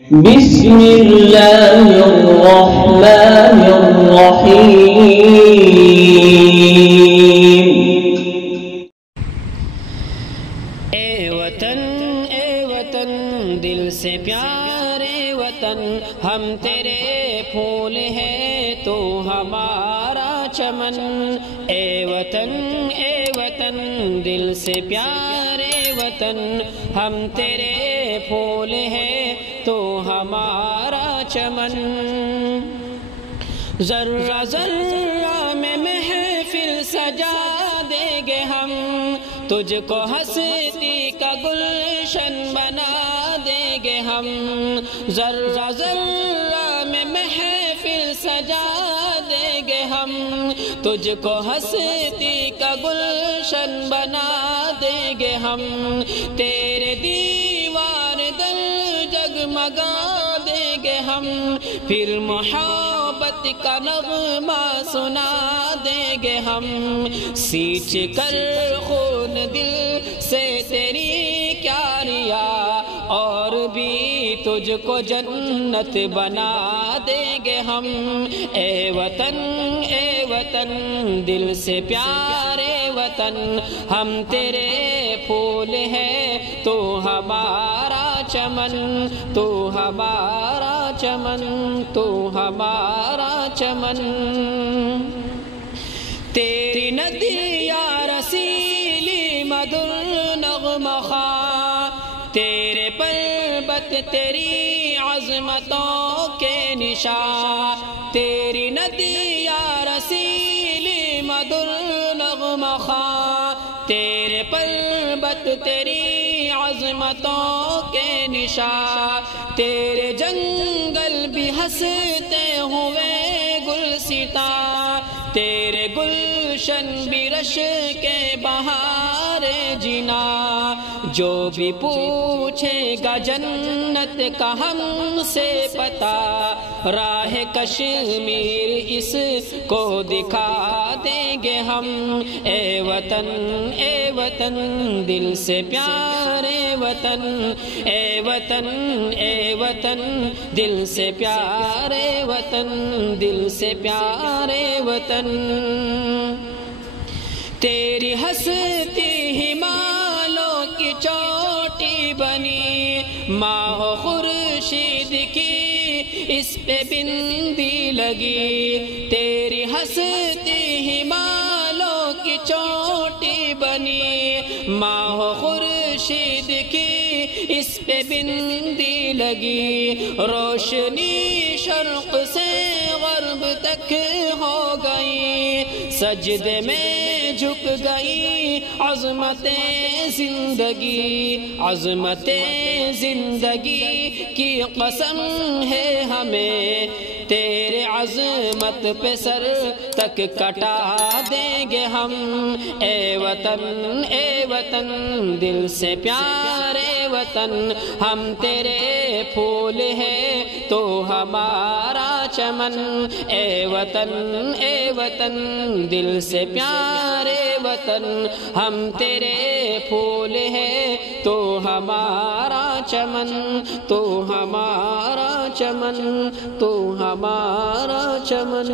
بسم اللہ الرحمن الرحیم۔ اے وطن دل سے پیارے وطن، ہم تیرے پھول ہیں تو ہمارا چمن۔ اے وطن دل سے پیارے وطن، ہم تیرے پھول ہیں تو ہمارا چمن۔ ذرہ ذرہ میں محفل سجا دیں گے ہم، تجھ کو ہستی کا گلشن بنا دیں گے ہم۔ ذرہ ذرہ میں محفل سجا دیں گے ہم، تجھ کو ہستی کا گلشن بنا دیں گے ہم۔ تیرے دیوار در جگمگا دیں گے ہم، پھر محبت کا نغمہ سنا دیں گے ہم۔ سینچ کر خون دل سے تیری کیا ریا، اور بھی تجھ کو جنت بنا دیں گے ہم۔ اے وطن دل سے پیارے وطن، ہم تیرے پھول ہیں تو ہمارا چمن، تو ہمارا چمن، تو ہمارا چمن۔ تیری ندیاں رسیلی مدر نغمہ خواں، تیرے پربت تیری عظمتوں کے نشاں۔ تیری ندیاں رسیلی مدر نغمہ خواں، تیرے پربت تیری عظمتوں کے نشاں۔ تیرے جنگل بھی ہنستے ہوئے گلستاں، تیرے گلشن بھی رش کے بہار جنا۔ جو بھی پوچھے گا جنت کا ہم سے پتا، راہ کشمیر اس کو دکھا دیں گے ہم۔ اے وطن دل سے پیارے وطن، اے وطن دل سے پیارے وطن، دل سے پیارے وطن۔ تیری ہستی ہمالوں کی چوٹی بنی، ماہ و خورشید کی اس پہ بندی لگی۔ تیری ہستی ہمالوں کی چوٹی بنی، ماہ و خورشید کی اس پہ بندی لگی۔ روشنی شرق سے غرب تک ہو گئی، سجدے میں جھک گئی عظمت زندگی۔ عظمت زندگی کی قسم ہے ہمیں، تیرے عظمت پہ سر تک کٹا دیں گے ہم۔ اے وطن دل سے پیارے وطن، ہم تیرے پھول ہیں تو ہمارا چمن۔ اے وطن دل سے پیارے وطن، ہم تیرے پھول ہیں تو ہمارا چمن، تو ہمارا چمن، تو ہمارا چمن۔